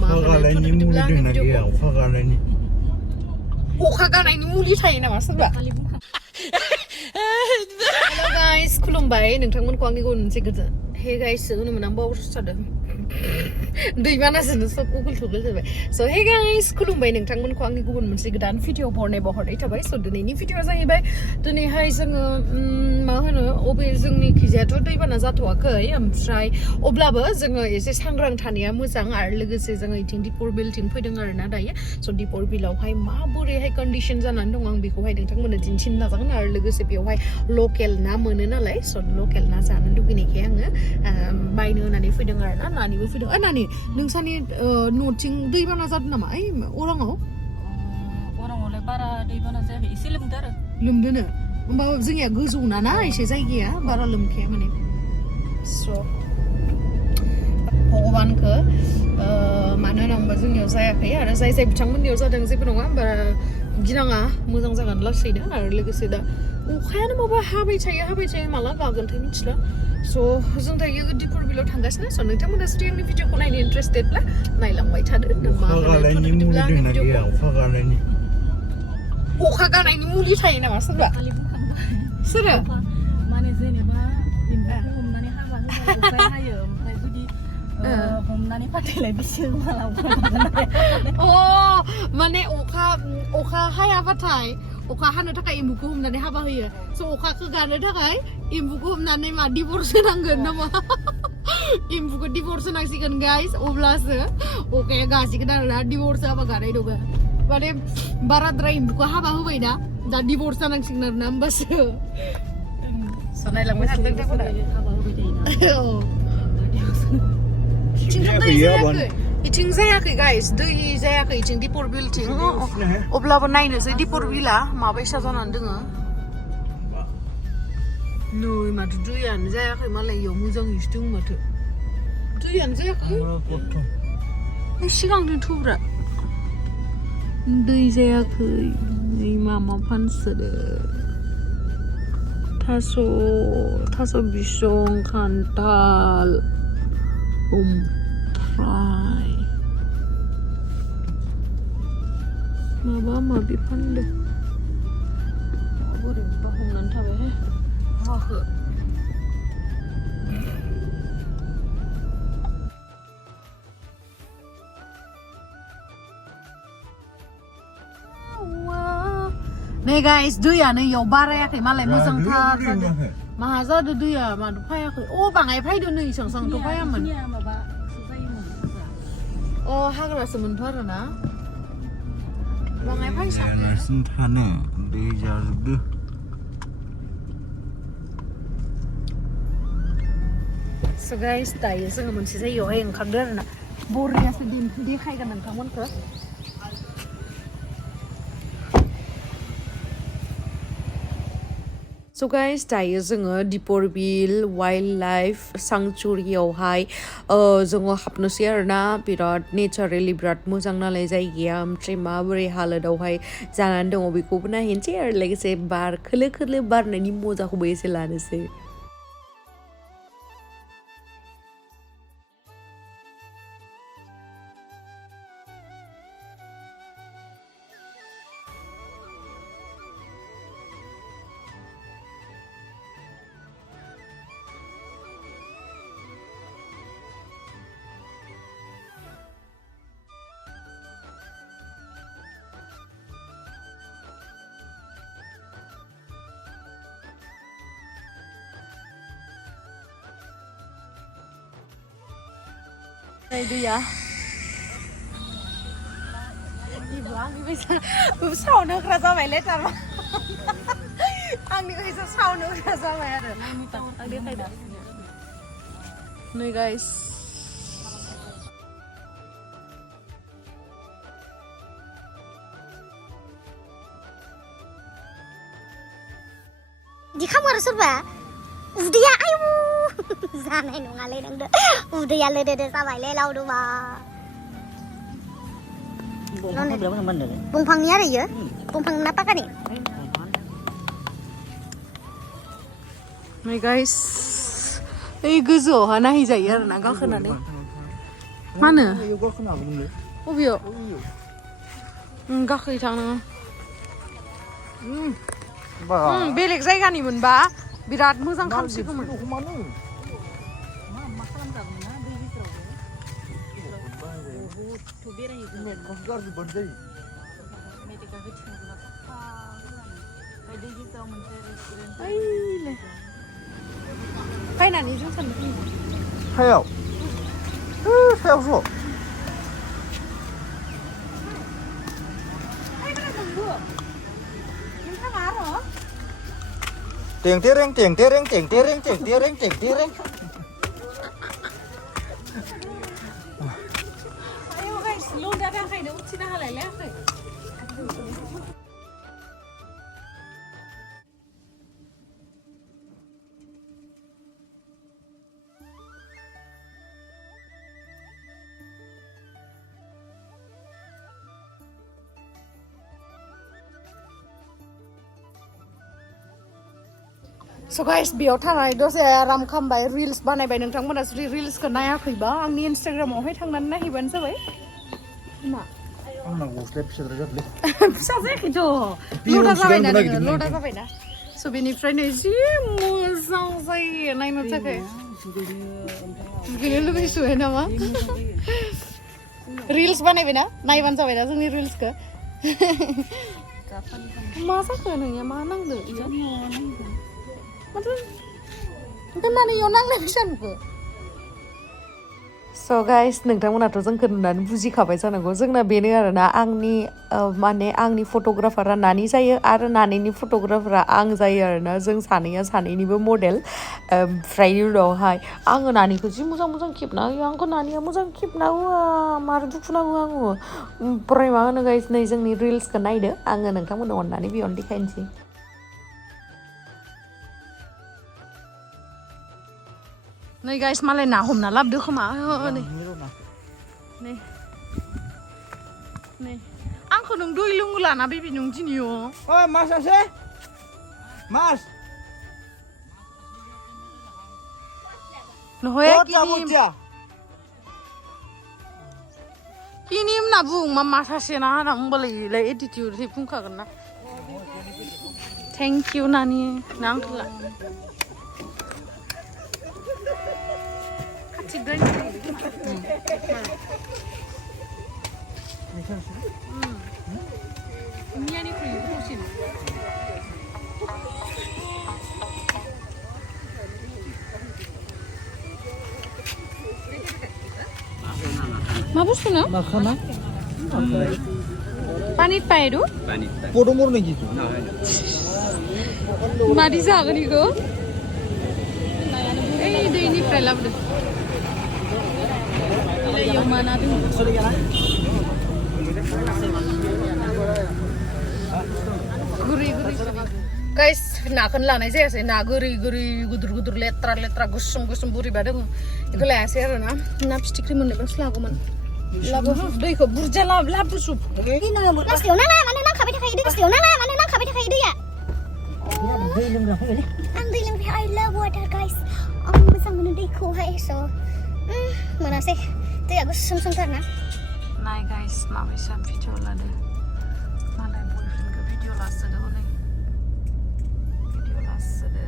मा अखा गानायनि मुलि थायो नामा सोरबा हेलो गाइस खुलुमबाय नोंथांमोनखौ आंनि गुबुन मोनसे गोजोन हे गाइस होनो मोन आं बावसो जादों दैबानाजोंनो सब उगुल थुगुल जाबाय स' हे गाइस खुलुमबाय नोंथांमोनखौ आंनि गुबुन मोनसे गोदान भिडिअ बरनायबो हरनाय थाबाय स' दिनैनि भिडिअआ जाहैबाय दिनैहाय जोङो मा होनो अबे जोंनि खिजायाथ' दैबाना जाथ'वाखै ओमफ्राय अब्लाबो जोङो एसे सांग्रां थानाया मोजां आरो लोगोसे जोङो इथिं दिपर बिलथिं फैदों आरोना दायो स' दिपर बिलावहाय माबोरैहाय कन्डिसन जानानै दं आं बेखौहाय नोंथांमोननो दिन्थिनो नाजागोन आरो लोगोसे बेवहाय लकेल ना मोनो नालाय स' लकेल ना जानो लुगैनायखाय आङो बायनो होननानै फैदों आरोना नानिबो फैदों नानि नोंसानि न'थिं दैबाना जादों नामा ओइ अराङाव अराङावलाय बारा दैबाना जायाखै एसे लोमदो आरो लोमदोनो होमबा जोंनिया गोजौ ना एसे जायगाया बारा लोमखाया माने स' भगबानखौ मानो होनोबा जोंनियाव जायाखै आरो जाय जाय बिथांमोननियाव जादों जेबो नङा गिनाङा मोजां जागोन लासैनो आरो लोगोसे दा अखायानो माबा हाबाय थायो माला गागोनथाय मिथिला स' जों दायो दिपर बिलाव थांगासिनो स' नोंथांमोना जुदि आंनि भिडिअखौ नायनो इन्टारेस्टेडब्ला नायलांबाय थादो अखा गानायनि मुलि थायो नामा सोरबा सोरो माने जेनेबा एम्बुखौ हमनानै हाबा होबा अखाया हायो ओमफ्राय जुदि हमनानै फाथैलाय बिसोर माने अखा हायाबाथाय अखा हानो थाखाय एम्बुखौ हमनानै हाबा होयो स' अखाखौ गानो थाखाय एम्बुखौ हमनानै मा डिभर्स होनांगोन नामा एम्बुखौ डिभर्स होनांसिगोन गाइस अब्लासो अखाया गासिगोन आरोना डिभर्स हाबा गानाय नङा माने बाराद्राय एम्बुखौ हाबा होबाय ना दा डिभर्स जानांसिगोन आरोना होमबासो स' नायलांबाय थादों इथिं जायाखै गाइस दै जायाखै इथिं दिपर बिलथिं अब्लाबो नायनोसै दिपर बिला माबायसा जानानै दोङो नै माथो दैयानो जायाखै मालाय इयाव मोजाङैसो दं माथो दैयानो जायाखै सिगांजों थुब्रा दै जायाखै नै मामा फानसोदो थास' बिसं खान्थाल ओमफ्राय माबा माबि फानदो बोरैबा हमनानै थाबायहाय हाखो नै गाइस दैयानो इयाव बारायाखै मालाय मोजांथार जादों माहा जादों दैया मानो फायाखै बाङाय फायदो नै सांसांथ' फायामोन हाग्रासो मोनथ' आरोना बाङाय फायसाखै थानो दै जाजोबदो स' गाइस दायो जोङो मोनसे जायगायावहाय ओंखारदो आरोना बरियासो देखायगोन नोंथांमोनखौ स' गाइस दायो जोङो दिपर बिल वाइल्ड लाइफ सांचुरियावहाय जोङो हाबनोसै आरोना बिराद नेचारेलि बिराद मोजां नालाय जायगाया ओमफ्राय माबोरै हालोदावहाय जानानै दङ बेखौबो नायहैनोसै आरो लोगोसे बार खोलो खोलो बारनायनि मजाखौबो एसे लानोसै दैया आंनि फैसा सावनो होग्रा जाबायलै थारमा आंनि फैसा सावनो होग्रा जाबाय आरो आं देखायदा नै गाइस बिदि खालामो आरो सोरबा उदैया आयु जानाय नङालै नोंदो उदैया लोदोदो जाबायलै लावदुमा दंफांनि आरो इयो दंफांनि ना पाकानि नै गाइस ओइ गोजौआवहा नायहैजायो आरोना गाखोनानै Mana? Ayo gua kena ngomong. Obio. Enggak थाङो. बेलेग जायगानि मोनबा बिराद मोजां खामसिगौमोन. मा खालामजागौमोन ना दै भितरावबो बेरायहैगोन गाज्रि बानजायो मेडिका होथिङोब्ला साफा दै भितराव मोनसे रेस्टुरेन्ट ओइले फैनानै जों थांनो सायाव सायावसो Tieng tireng tieng tireng tieng tireng tieng tireng tieng tireng. Ayo guys, lu udah kan kayak udah sih halal ya kayak. So guys, बेयाव थानाय दसे आराम खालामबाय रिल्स बानायबाय नोंथांमोना जुदि रिल्सखौ नायाखैबा आंनि इन्स्टाग्रामावहाय थांनानै नायहैबानो जाबाय मा आंना गस्लाया फिसाद्राय जादोंलै फिसा जायाखैथ' लदा जाबायना नोङो लदा जाबायना स' बेनिफ्रायनो जि मोजां जायो नायनो थाखाय दुगैनो लुगैसोबाय नामा रिल्स बानायबायना नायबानो जाबायना जोंनि रिल्सखौ मा जाखो नोंनिया मा नांदो So guys, नोंथांमोनाथ' जोंखौ नुनानै बुजिखाबाय जानांगौ जोंना बेनो आरोना आंनि माने आंनि फट'ग्राफारा नानि जायो आरो नानिनि फट'ग्राफारा आं जायो आरोना जों सानैया सानैनिबो मडेल ओमफ्राय उनावहाय आङो नानिखौ जि मोजां मोजां खेबना होयो आंखौ नानिया मोजां खेबना होआ मार दुखु नाङो आङो ओमफ्राय मा होनो गाइस नै जोंनि रिल्सखौ नायदो आङो नोंथांमोननो अननानै बेयावनो देखायनोसै नै गाइस मालाय ना हमना लाबोदो खोमा नै नै आंखौ नों दै लोंनो लाना बेबि नों दिनैयो ओइ मास सासे मास नहय किनिम ना बुं मा सासे ना होना होमबालाय एटिटिउड बुंखागोन ना थेंक इउ नानि ना आंखौ ला मा बुस्थु ना माखाना पानित पायरु पदमर नाকি मादि जागोन इखौ ओइ दैनिफ्राय लाबोदो इलायाव मा ना दङ गुरै गुरै गाइस नाखौनो लानाय जायासै ना गोरै गोरै गुदुर गुदुर लेथ्रा लेथ्रा गुसुं गुसुं बोरैबा दङ बेखौ लायासै आरो ना फिथिख्रि मोननोबासो लागौमोन लाबो दैखौ बुरजा लाबोजोब प्लास्टिकआव नाङा मानो नांखाबाय थाखायो दै प्लास्टिकआव नाङा मानो नांखाबाय थाखायो दैया दै लोंग्रा फैबाय आं दै लोंग्रा I love water guys आं मोजां मोनो दैखौहाय स' मोनासै दैया गुसुं संथारना नाय गाइस माबायसा भिडिअ लादो मालाय बयफ्रेन्डखौ भिडिअ लासोदो हनै भिडिअ लासोदो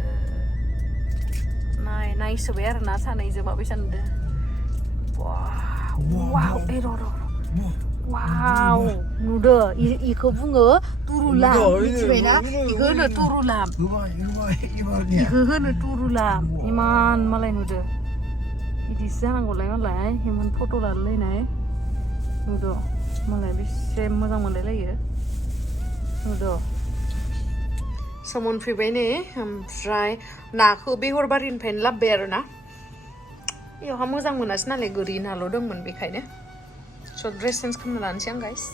नायसोबाय आरो ना सानैजों माबायसा नुदो वाव ए र' वाव नुदो इखौ बुङो तुरुला मिथिबायना इखौ होनो तुरुला इखौ होनो तुरुला इमान मालाय नुदो इदिसो जानांगौलाय मालाय इमान फट' लालायनाय नुदो मालाय बेसे मोजां मोनलायलायो नुदो समन फैबाय नै ओमफ्राय नाखौ बेगरबारिनिफ्रायनो लाबोबाय आरो ना इयावहा मोजां मोनासै नालाय गोरि नाल' दंमोन बेखायनो स' ड्रेस चेन्ज खालामना लानोसै आं गाइस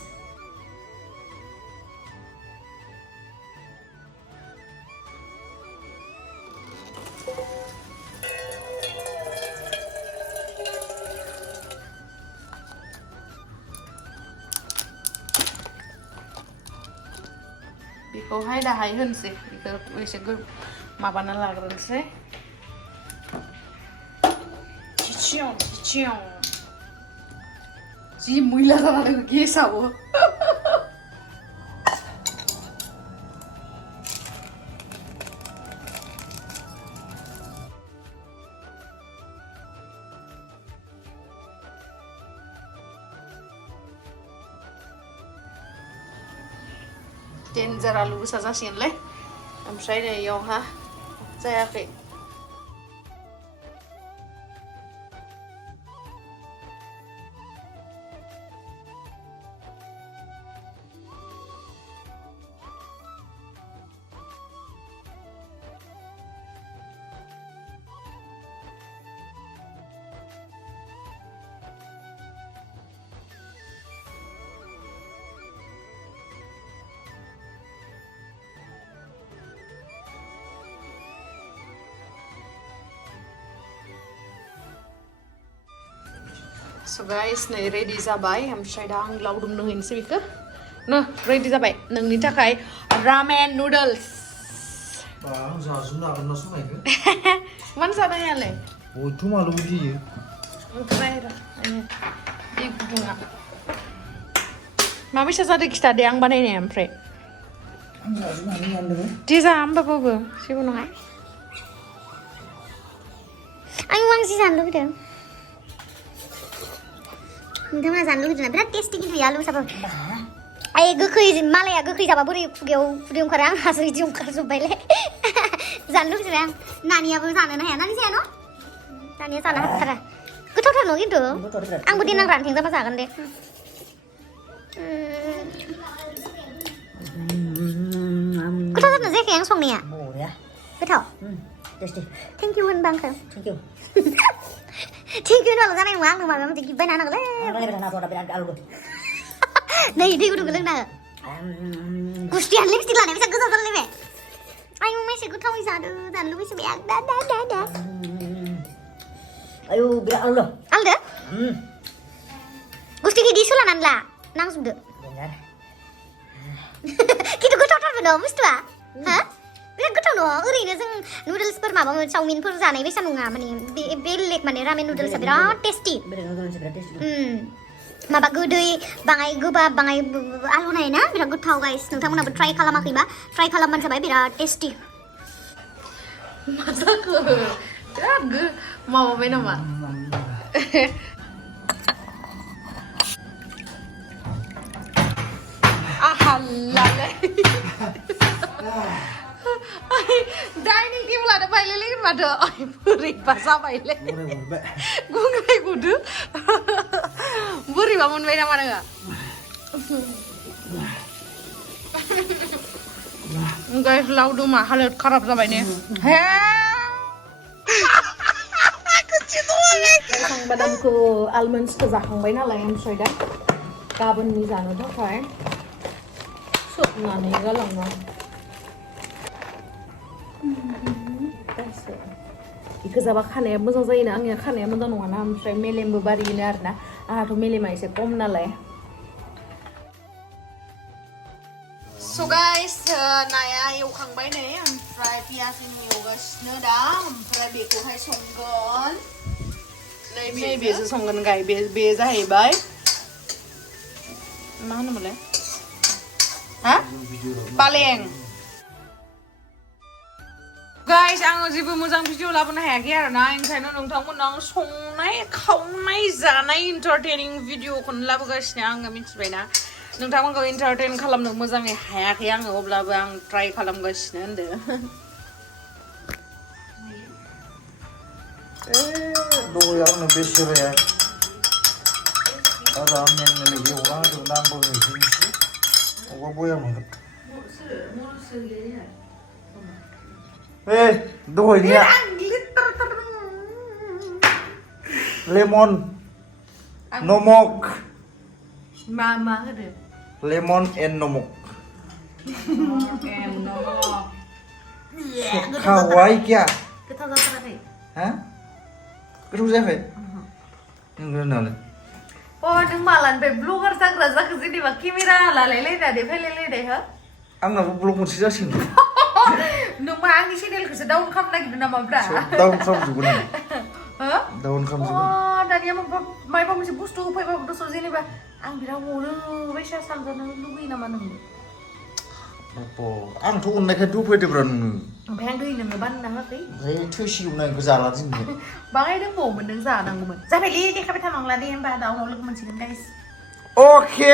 बेखौहाय दाहाय होनोसै बेखौ एसे माबाना लाग्रोनोसै जि मैला जाना दङ गेसावबो डेन्जार आलु गोसा जासिगोनलै ओमफ्राय नै इयावहा जायाखै So guys, नै ready जाबाय ओमफ्राय दा आं लावदुम लोंहैनोसै बेखौ न ready जाबाय नोंनि थाखाय ramen noodles आं जाजोबनो हागोन ना संनायखौ मानो जानो हायालाय बयथ' मालु बुजियो ओमफ्राय बे गुदुङा माबैसा जादों खिथादे आं बानायनाया ओमफ्राय आं जाजोबनो हानाय नङा दे जा होमबाबो जेबो नङा आं मांसि जानो लुगैदों नोंथांमोना जानो लुगैदोंना बिराद टेस्टि खिन्थु आलु साबो आइ गोखै मालाया गोखै जाबा बोरै खुगायाव खुदै ओंखारो आंहासो बिदि ओंखारजोब्बायलै जानो लुगैदों आं नानियाबो जानोनो हाया नानि जाया न' नानिया जानो हाथारा गोथावथार न' खिन्थु आंबो देनां रानथें जाबा जागोन दे गोथाव जादों जायाखै आं संनाया गोथाव थेंक इउ होनबा आंखौ थेंक इउ होनबाल' जानाय नङा आंनो माबा मोनसे गिफ्ट बायना होनांगौलै नै दै गुदुंखौ लोंना हो गुस्थियानो लिपस्टिक लानाय बेसा गोजा जालायबाय आयु मासे गोथावै जादो जानो लुबैसोबाय आं दा आयु बिराद आलु आलदो गुस्थिखौ इदि सोलानानै ला नांजोबदो खिन्थु गोथावथारबो न' बुस्थुआ हा बिराद गोथाव न' ओरैनो जों नुडल्सफोर माबा चावमिनफोर जानाय बायसा नङा माने बेलेग माने रामेन नुडल्सआ बिराद टेस्टि माबा गोदै बाङाय गोबाब बाङाय आलु नाय ना बिराद गोथाव गाइस नोंथांमोनाबो ट्राइ खालामाखैबा ट्राइ खालामबानो जाबाय बिराद टेस्टि मा जाखो बिराद माबाबाय नामा आहालालै डाइनिं टेबोलानो बायलायलायगोन माथो बोरैबा जाबायलै गुंग्राय गुदो बोरैबा मोनबाय नामा नोङो गाइस लावदुमा हालत खाराब जाबाय ने हे बादामखौ आलमन्ड्सखौ जाखांबाय नालाय ओमफ्राय दा गाबोननि जानो थाखाय सोबनानै गालाङो बेखौ जाबा खानाया मोजां जायोना आंनिया खानाया मोजां नङाना ओमफ्राय मेलेमबो बारियोनो आरोना आंहाथ' मेलेमा एसे खम नालाय So guys, नाया एवखांबाय नै ओमफ्राय पियाज एवगासिनो दा ओमफ्राय बेखौहाय संगोन नै बेसो संगोन गाय बे जाहैबाय मा होनोमोनलाय हा पालें गाइस आङो जेबो मोजां भिडिअ लाबोनो हायाखै आरोना ओंखायनो नोंथांमोनाव संनाय खावनाय जानाय इन्टारटेनिं भिडिअखौनो लाबोगासिनो आङो मिथिबायना नोंथांमोनखौ इन्टारटेन खालामनो मोजाङै हायाखै आङो अब्लाबो आं ट्राइ खालामगासिनो होनदो दहाय आंनो बेसेराया रामेन होननाय एवना होदोंमोन आंबो हैफिनसै अबा बया मोनगोन दहायनिया लेमन नमक मा होदो लेमन एन्ड नमक खावाय क्या गोथाव जाथाराखै हा गोथाव जायाखै नोंगो नालाय नों मालानिफ्राय ब्लगार जाग्रा जाखो जेनेबा केमेरा लालायलायनानै फैलायलायनाय हो आंनाबो ब्लग मोनसे जासिगोन नों मा आंनि चेनेलखौसो डाउन खालामनो नागिरदों नामा ब्रा डाउन खालामजोबगोन आं हो डाउन खालामजोबो दानिया मायबा मोनसे बुस्थु होफैबाबो दस' जेनेबा आं बिराद अनो बैसा सानजानो लुगैयो नामा नोङो आंथ' अननायखाय होफैदोब्रा नोङो ओमफ्राय आं दै नोङो बानायना होआखै ओमफ्राय थोसिगौमोन आं बेखौ जाला दिनै बाङाय दंबावोमोन नों जानांगौमोन जाबायलै देखायबाय थानांला दे होमबा दा उनाव लोगो मोनसिगोन गाइस अके